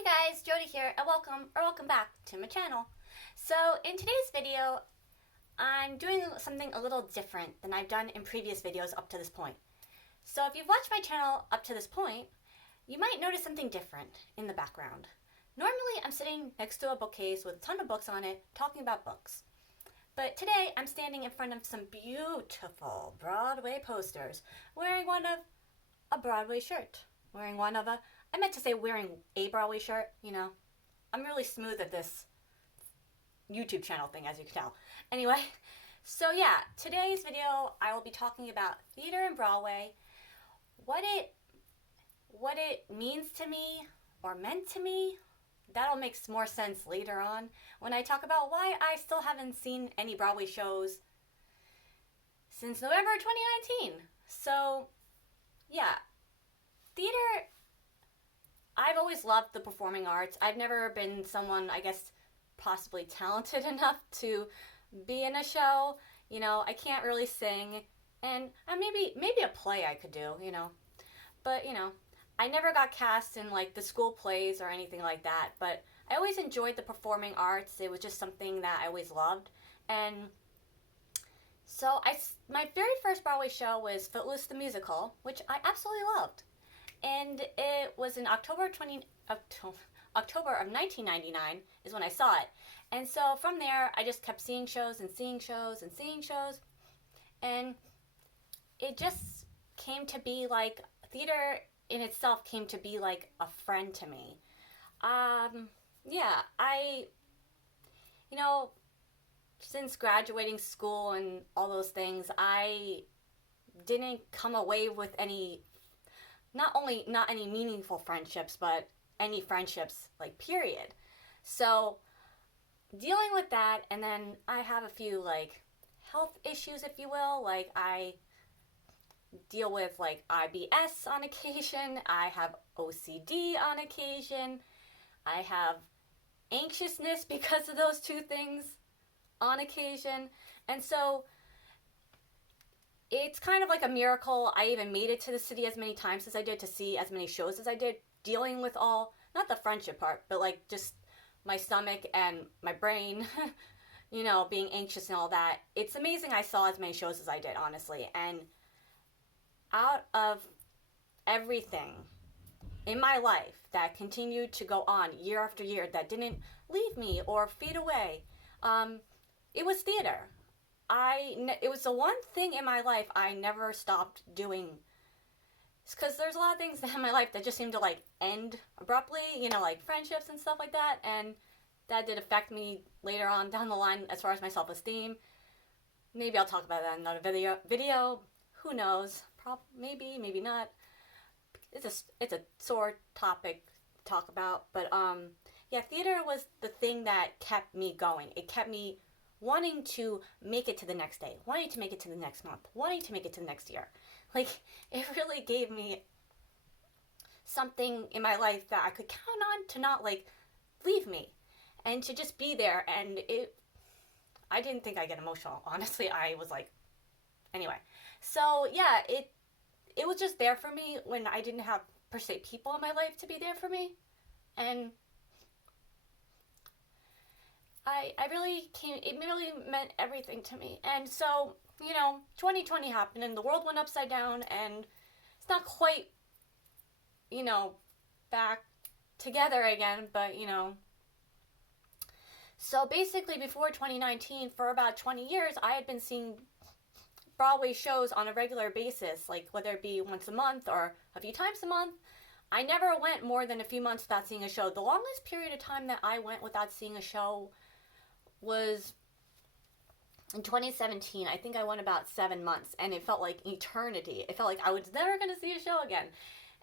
Hey guys, Jody here, and welcome back to my channel. So in today's video, I'm doing something a little different than I've done in previous videos up to this point. So if you've watched my channel up to this point, you might notice something different in the background. Normally I'm sitting next to a bookcase with a ton of books on it, talking about books. But today I'm standing in front of some beautiful Broadway posters, wearing a Broadway shirt, I meant to say wearing a Broadway shirt, I'm really smooth at this YouTube channel thing, as you can tell. Anyway, so yeah, today's video I will be talking about theater and Broadway, what it means to me or meant to me. That'll make more sense later on when I talk about why I still haven't seen any Broadway shows since November 2019. So yeah, theater, I've always loved the performing arts. I've never been someone, I guess, possibly talented enough to be in a show. I can't really sing, and maybe a play I could do, But, I never got cast in like the school plays or anything like that, but I always enjoyed the performing arts. It was just something that I always loved. And so my very first Broadway show was Footloose the musical, which I absolutely loved. And it was in October of 1999 is when I saw it. And so from there, I just kept seeing shows and seeing shows and seeing shows. And it just came to be like, theater in itself came to be like a friend to me. Since graduating school and all those things, I didn't come away with any, not any meaningful friendships, but any friendships, like, period. So dealing with that, and then I have a few like health issues, if you will. Like, I deal with like IBS on occasion, I have OCD on occasion, I have anxiousness because of those two things on occasion. And so it's kind of like a miracle I even made it to the city as many times as I did, to see as many shows as I did, dealing with all, not the friendship part, but like just my stomach and my brain, being anxious and all that. It's amazing I saw as many shows as I did, honestly. And out of everything in my life that continued to go on year after year, that didn't leave me or fade away, it was theater. It was the one thing in my life I never stopped doing. Because there's a lot of things in my life that just seem to like end abruptly, like friendships and stuff like that. And that did affect me later on down the line as far as my self-esteem. Maybe I'll talk about that in another video. Who knows? Maybe not. It's a sore topic to talk about. But yeah, theater was the thing that kept me going. It kept me wanting to make it to the next day, wanting to make it to the next month, wanting to make it to the next year. Like, it really gave me something in my life that I could count on to not like leave me and to just be there. And I didn't think I'd get emotional. Honestly, I was like, anyway. So yeah, it was just there for me when I didn't have per se people in my life to be there for me. And it really meant everything to me. And so, 2020 happened and the world went upside down, and it's not quite, back together again, but, So basically before 2019, for about 20 years, I had been seeing Broadway shows on a regular basis, like whether it be once a month or a few times a month. I never went more than a few months without seeing a show. The longest period of time that I went without seeing a show was in 2017. I think I went about 7 months, and it felt like eternity. It felt like I was never going to see a show again.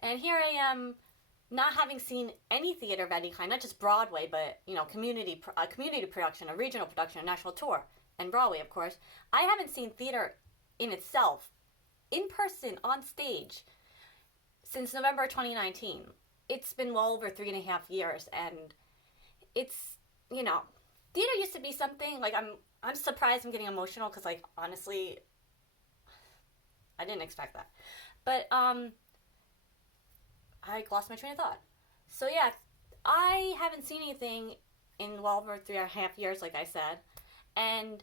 And here I am, not having seen any theater of any kind, not just Broadway, but, community production, a regional production, a national tour, and Broadway, of course. I haven't seen theater in itself, in person, on stage, since November 2019. It's been well over 3.5 years, and it's, theater used to be something, like, I'm surprised I'm getting emotional, because, like, honestly, I didn't expect that. But, I lost my train of thought. So, yeah, I haven't seen anything in well over 3.5 years, like I said. And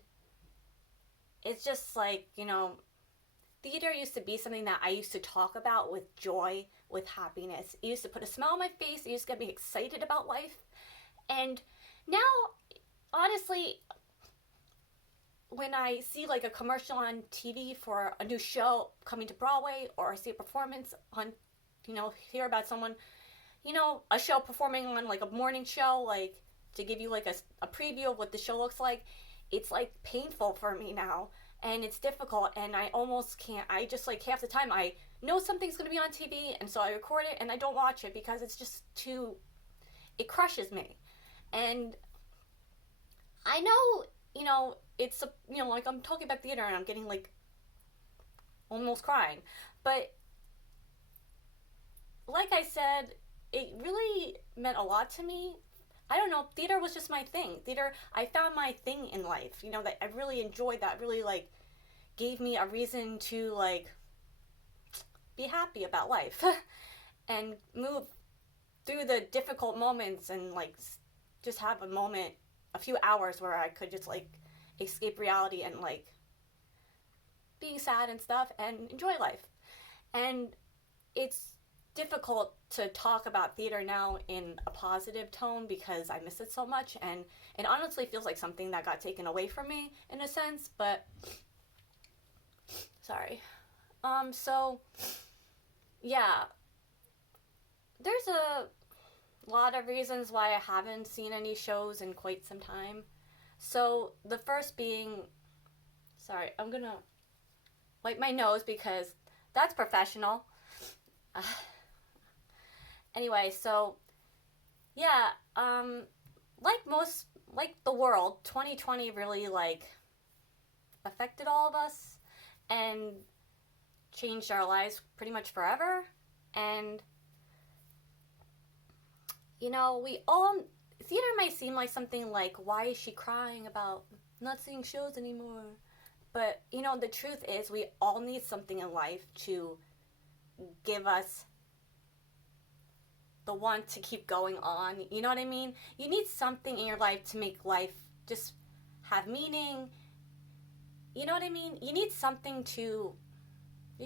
it's just like, theater used to be something that I used to talk about with joy, with happiness. It used to put a smile on my face. It used to get me excited about life. And now, honestly, when I see like a commercial on TV for a new show coming to Broadway, or I see a performance on, hear about someone, a show performing on like a morning show, like to give you like a preview of what the show looks like, it's like painful for me now. And it's difficult, and I almost can't. I just like half the time I know something's going to be on TV, and so I record it and I don't watch it because it's just it crushes me. And I know, it's, like I'm talking about theater and I'm getting like almost crying. But like I said, it really meant a lot to me. I don't know, theater was just my thing. Theater, I found my thing in life, that I really enjoyed, that really like gave me a reason to like be happy about life and move through the difficult moments and like just have a few hours where I could just like escape reality and like being sad and stuff and enjoy life. And it's difficult to talk about theater now in a positive tone because I miss it so much, and it honestly feels like something that got taken away from me in a sense. But sorry. So yeah, there's a lot of reasons why I haven't seen any shows in quite some time. So the first being, sorry, I'm gonna wipe my nose because that's professional. Anyway, so yeah, like the world, 2020 really like affected all of us and changed our lives pretty much forever. And theater might seem like something like, why is she crying about not seeing shows anymore? But the truth is, we all need something in life to give us the want to keep going on. You know what I mean? You need something in your life to make life just have meaning. You know what I mean? You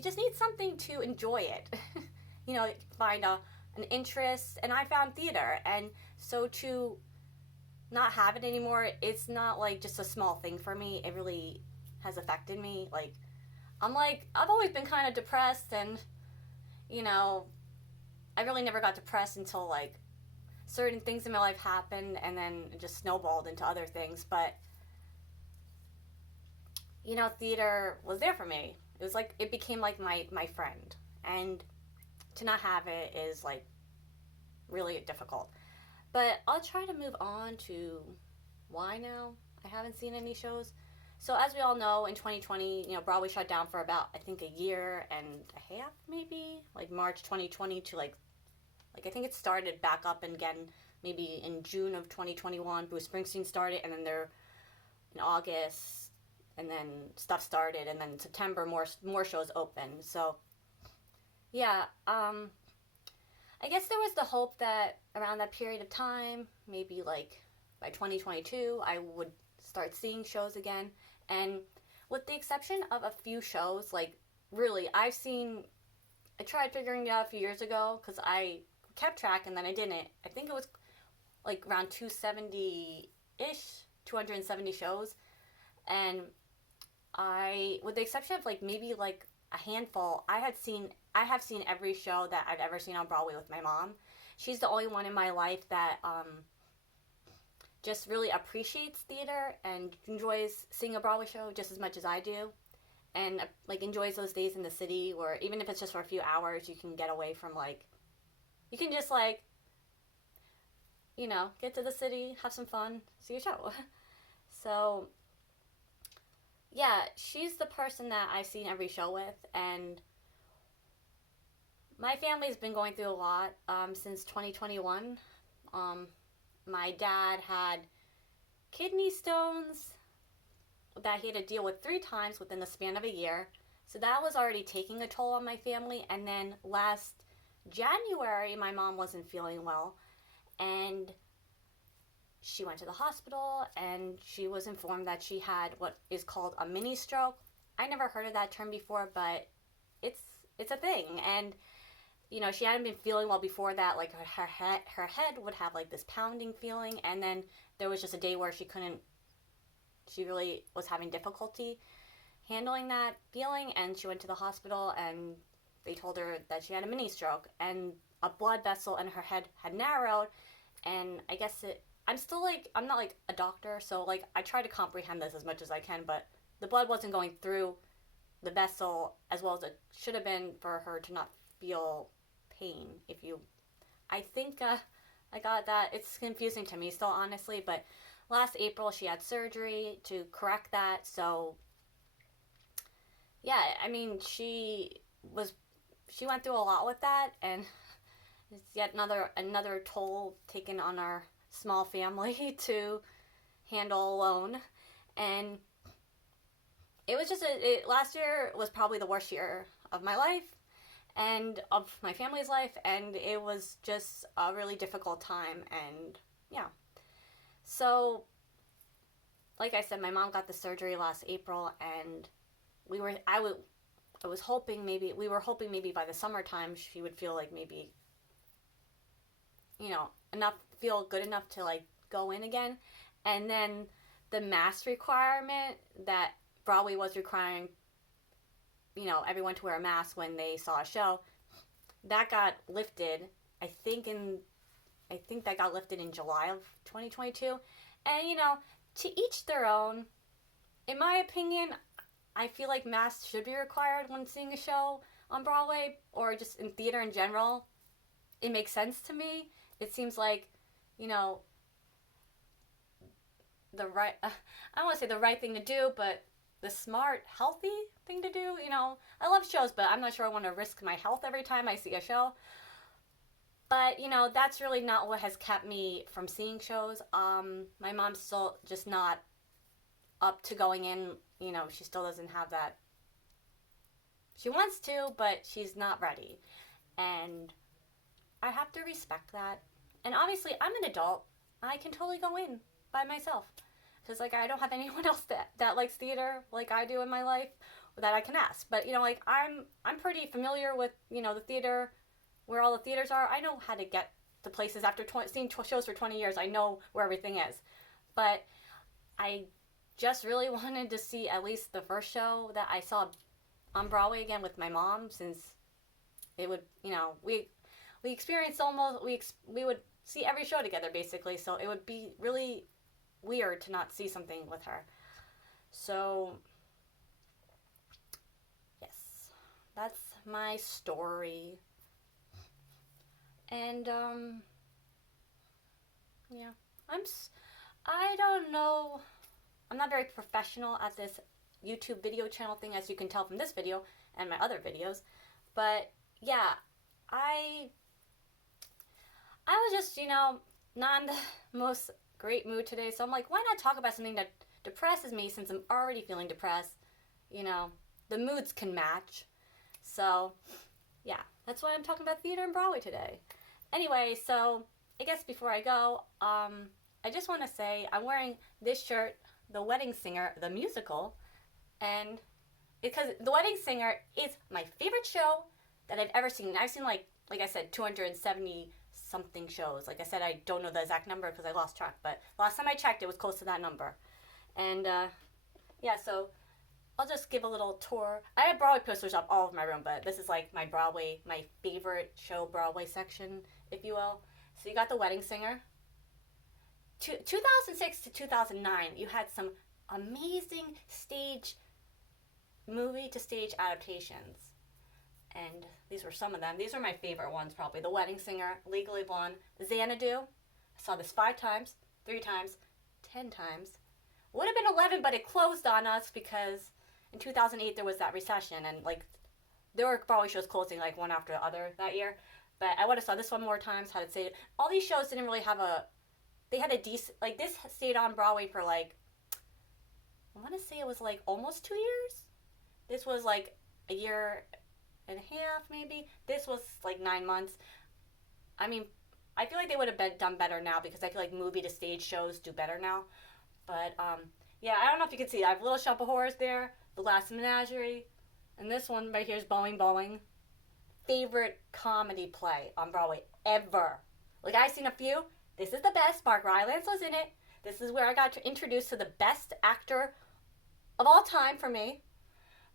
just need something to enjoy it. Find an interest. And I found theater. And so to not have it anymore, it's not like just a small thing for me. It really has affected me. Like, I've always been kind of depressed, and, I really never got depressed until like certain things in my life happened, and then it just snowballed into other things. But theater was there for me. It was like, it became like my friend, and to not have it is like really difficult. But I'll try to move on to why now I haven't seen any shows. So as we all know, in 2020, Broadway shut down for about, I think, a year and a half, maybe, like March 2020 to like I think it started back up again maybe in June of 2021. Bruce Springsteen started, and then in August, and then stuff started, and then in September more shows opened. So yeah, I guess there was the hope that around that period of time, maybe like by 2022, I would start seeing shows again. And with the exception of a few shows, like really, I tried figuring it out a few years ago because I kept track and then I didn't. I think it was like around 270-ish, 270 shows. And with the exception of like maybe like a handful, I have seen every show that I've ever seen on Broadway with my mom. She's the only one in my life that just really appreciates theater and enjoys seeing a Broadway show just as much as I do, and like enjoys those days in the city where even if it's just for a few hours, you can get away from you can just get to the city, have some fun, see a show. So yeah, she's the person that I've seen every show with, and my family's been going through a lot since 2021. My dad had kidney stones that he had to deal with 3 times within the span of a year. So that was already taking a toll on my family. And then last January, my mom wasn't feeling well. and she went to the hospital, and she was informed that she had what is called a mini stroke. I never heard of that term before, but it's a thing. And you know, she hadn't been feeling well before that. Like her head would have like this pounding feeling, and then there was just a day where she really was having difficulty handling that feeling, and she went to the hospital, and they told her that she had a mini stroke, and a blood vessel in her head had narrowed. And I guess I'm not like a doctor, so like I try to comprehend this as much as I can, but the blood wasn't going through the vessel as well as it should have been for her to not feel pain. I think I got that. It's confusing to me still, honestly, but last April she had surgery to correct that. So yeah, I mean, she went through a lot with that, and it's yet another toll taken on our small family to handle alone. And it was just last year was probably the worst year of my life and of my family's life, and it was just a really difficult time. And yeah, so like I said, my mom got the surgery last April, and we were hoping maybe by the summertime she would feel like maybe, you know, feel good enough to like go in again. And then the mask requirement that Broadway was requiring, you know, everyone to wear a mask when they saw a show, that got lifted. I think that got lifted in July of 2022. And you know, to each their own. In my opinion, I feel like masks should be required when seeing a show on Broadway or just in theater in general. It makes sense to me. It seems like, you know, I don't want to say the right thing to do, but the smart, healthy thing to do. You know, I love shows, but I'm not sure I want to risk my health every time I see a show. But, you know, that's really not what has kept me from seeing shows. My mom's still just not up to going in. You know, she still doesn't have that. She wants to, but she's not ready. And I have to respect that. And obviously, I'm an adult. I can totally go in by myself. Because, like, I don't have anyone else that likes theater like I do in my life that I can ask. But, you know, like, I'm pretty familiar with, you know, the theater, where all the theaters are. I know how to get to places after seeing shows for 20 years. I know where everything is. But I just really wanted to see at least the first show that I saw on Broadway again with my mom, since it would, you know, we experienced we would see every show together basically, so it would be really weird to not see something with her. So yes, that's my story. And yeah, I don't know, I'm not very professional at this YouTube video channel thing, as you can tell from this video and my other videos. But yeah, I was just, you know, not in the most great mood today, so I'm like, why not talk about something that depresses me, since I'm already feeling depressed? You know, the moods can match. So yeah, that's why I'm talking about theater and Broadway today. Anyway, so I guess before I go, I just want to say I'm wearing this shirt, The Wedding Singer, the musical, and because The Wedding Singer is my favorite show that I've ever seen. I've seen, like I said, 270 something shows. Like I said, I don't know the exact number because I lost track, but last time I checked, it was close to that number. And yeah, so I'll just give a little tour. I have Broadway posters up all over my room, but this is like my favorite show Broadway section, if you will. So you got The Wedding Singer. 2006 to 2009, you had some amazing movie-to-stage adaptations. And these were some of them. These are my favorite ones, probably. The Wedding Singer, Legally Blonde, Xanadu. I saw this 5 times, 3 times, 10 times. Would have been 11, but it closed on us because in 2008 there was that recession, and like there were Broadway shows closing like one after the other that year. But I would have saw this one more times. How to say it? All these shows didn't really have they had a decent, like this stayed on Broadway for like, I want to say it was like almost 2 years. This was like a year and a half maybe. This was like 9 months. I mean, I feel like they would have done better now because I feel like movie to stage shows do better now. But yeah, I don't know if you can see. I have Little Shop of Horrors there, the Glass Menagerie, and this one right here is Boeing Boeing. Favorite comedy play on Broadway ever. Like, I've seen a few. This is the best. Mark Rylance was in it. This is where I got introduced to the best actor of all time for me.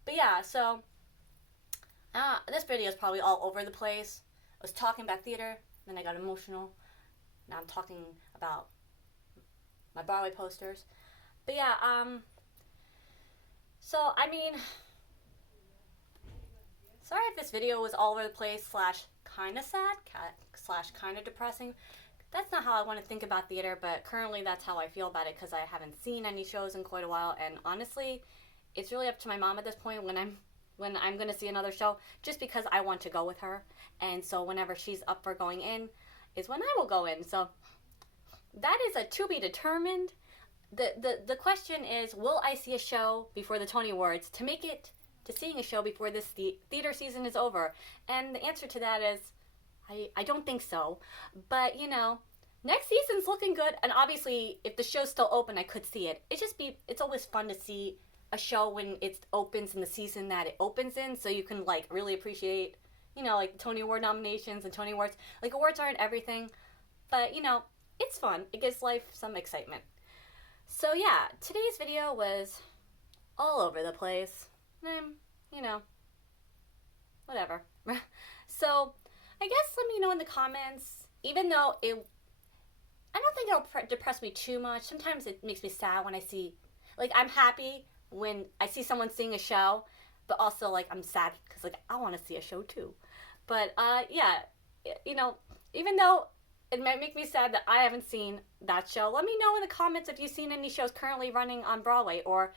But yeah, so this video is probably all over the place. I was talking about theater, then I got emotional. Now I'm talking about my Broadway posters. But yeah, so I mean, sorry if this video was all over the place / kind of sad / kind of depressing. That's not how I want to think about theater, but currently that's how I feel about it because I haven't seen any shows in quite a while, and honestly, it's really up to my mom at this point when I'm going to see another show, just because I want to go with her, and so whenever she's up for going in is when I will go in. So that is a to be determined. The question is, will I see a show before the Tony Awards to make it to seeing a show before this theater season is over? And the answer to that is I don't think so. But, you know, next season's looking good, and obviously if the show's still open, I could see it. It's always fun to see a show when it opens in the season that it opens in, so you can like really appreciate, you know, like Tony Award nominations and Tony Awards. Like, awards aren't everything, but you know, it's fun. It gives life some excitement. So yeah, today's video was all over the place. You know, whatever. So I guess let me know in the comments, even though I don't think it'll depress me too much. Sometimes it makes me sad when I see, like, I'm happy when I see someone seeing a show, but also like I'm sad because like I want to see a show too. But yeah, you know, even though it might make me sad that I haven't seen that show, let me know in the comments if you've seen any shows currently running on Broadway, or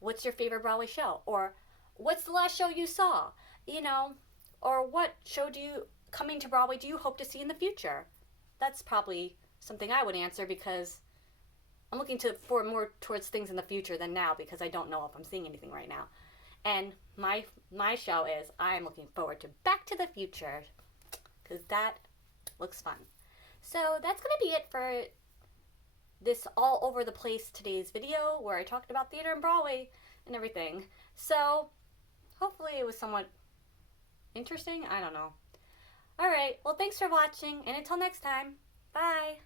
what's your favorite Broadway show, or what's the last show you saw, you know, or what show coming to Broadway do you hope to see in the future? That's probably something I would answer because I'm looking for more towards things in the future than now, because I don't know if I'm seeing anything right now. And my show is, I'm looking forward to Back to the Future, because that looks fun. So that's going to be it for this all over the place today's video, where I talked about theater and Broadway and everything. So hopefully it was somewhat interesting. I don't know. Alright, well, thanks for watching, and until next time, bye!